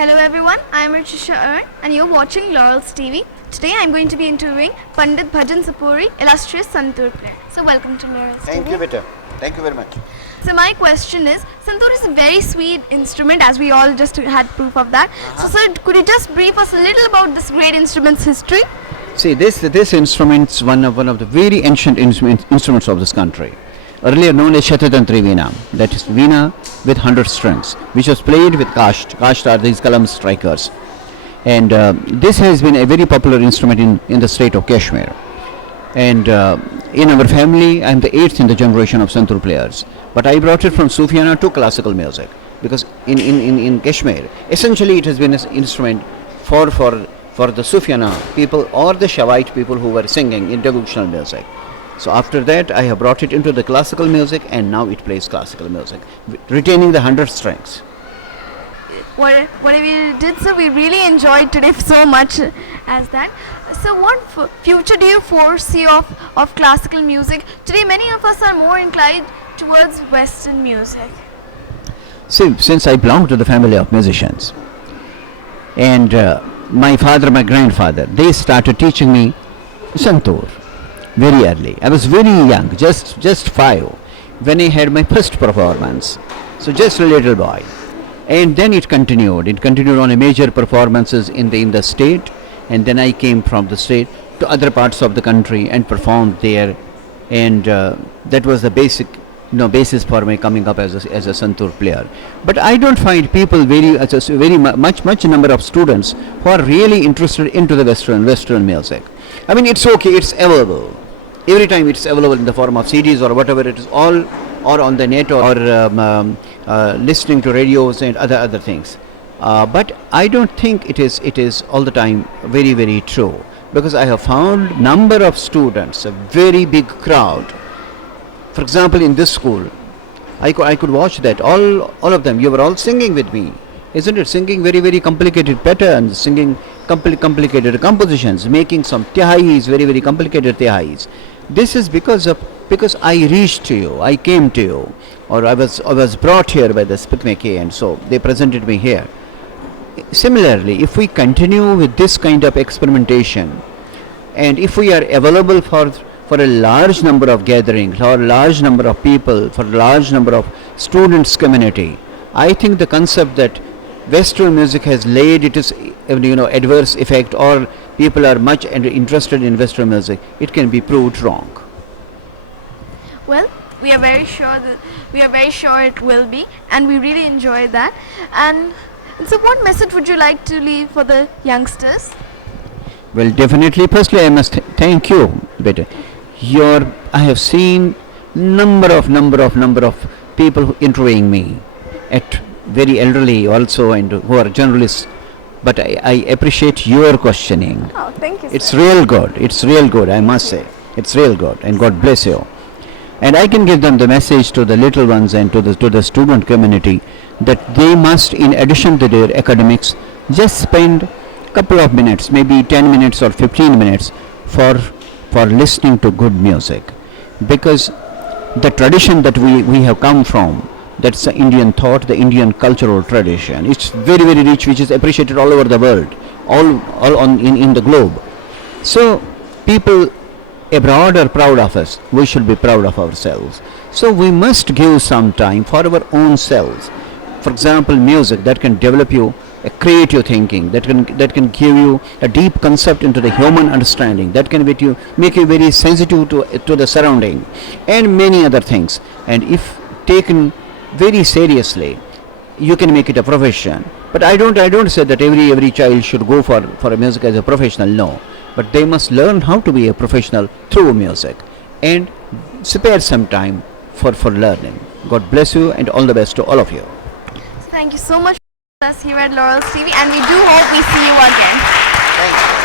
Hello everyone, I am Richisha Ern and you're watching Laurels TV. Today I am going to be interviewing Pandit Bhajan Sapuri, illustrious Santoor player. So welcome to Laurels Thank TV. you, Beta. Thank you very much. So my question is, Santoor is a very sweet instrument, as we all just had proof of that. So sir, could you just brief us a little about this great instrument's history? See, this instrument is one of the very ancient instruments of this country. Earlier known as Shatadantri Veena, that is Veena with 100 strings, which was played with kasht. Kasht are these kalam strikers. And this has been a very popular instrument in the state of Kashmir. And in our family, I am the 8th in the generation of Santoor players. But I brought it from Sufiana to classical music. Because in Kashmir, essentially it has been an instrument for the Sufiana people or the Shavite people who were singing in devotional music. So after that, I have brought it into the classical music, and now it plays classical music, retaining the 100 strings. Whatever you did, sir, we really enjoyed today so much as that. So what future do you foresee of classical music? Today many of us are more inclined towards Western music. See, since I belong to the family of musicians, and my father, my grandfather, they started teaching me Santoor very early. I was very young, just 5, when I had my first performance. So just a little boy. And then it continued. It continued on a major performances in the state, and then I came from the state to other parts of the country and performed there. And that was the basis for my coming up as a Santoor player. But I don't find people much number of students who are really interested into the Western music. I mean, it's okay, it's available. Every time it's available in the form of CDs or whatever it is, all or on the net or listening to radios and other things. But I don't think it is all the time very true, because I have found number of students, a very big crowd. For example, in this school, I could watch that all of them. You were all singing with me, isn't it? Singing very complicated patterns, singing complicated compositions, making some tihais, very complicated tihais. This is because I reached to you, I came to you, or I was brought here by the Sputnik, and so they presented me here. Similarly, if we continue with this kind of experimentation, and if we are available for a large number of gatherings, for a large number of people, for a large number of students community, I think the concept that Western music has laid its adverse effect, or people are much interested in Western music, it can be proved wrong. Well, we are very sure it will be, and we really enjoyed that. And so what message would you like to leave for the youngsters? Well, definitely, firstly I must thank you, Beta. I have seen number of people interviewing me, at very elderly also, and who are journalists. But I appreciate your questioning. Oh, thank you, sir. It's real good, I must say. It's real good, and God bless you. And I can give them the message to the little ones and to the student community that they must, in addition to their academics, just spend a couple of minutes, maybe 10 minutes or 15 minutes for listening to good music. Because the tradition that we have come from, that's the Indian thought, the Indian cultural tradition, it's very rich, which is appreciated all over the world, in the globe. So people abroad are proud of us, we should be proud of ourselves. So we must give some time for our own selves. For example, music that can develop you a creative thinking, that can give you a deep concept into the human understanding, that can make you very sensitive to the surrounding, and many other things. And if taken very seriously, you can make it a profession. But I don't say that every child should go for a music as a professional, no. But they must learn how to be a professional through music, and spare some time for learning. God bless you, and all the best to all of you. Thank you so much for us here at Laurels TV, and we do hope we see you again. Thank you.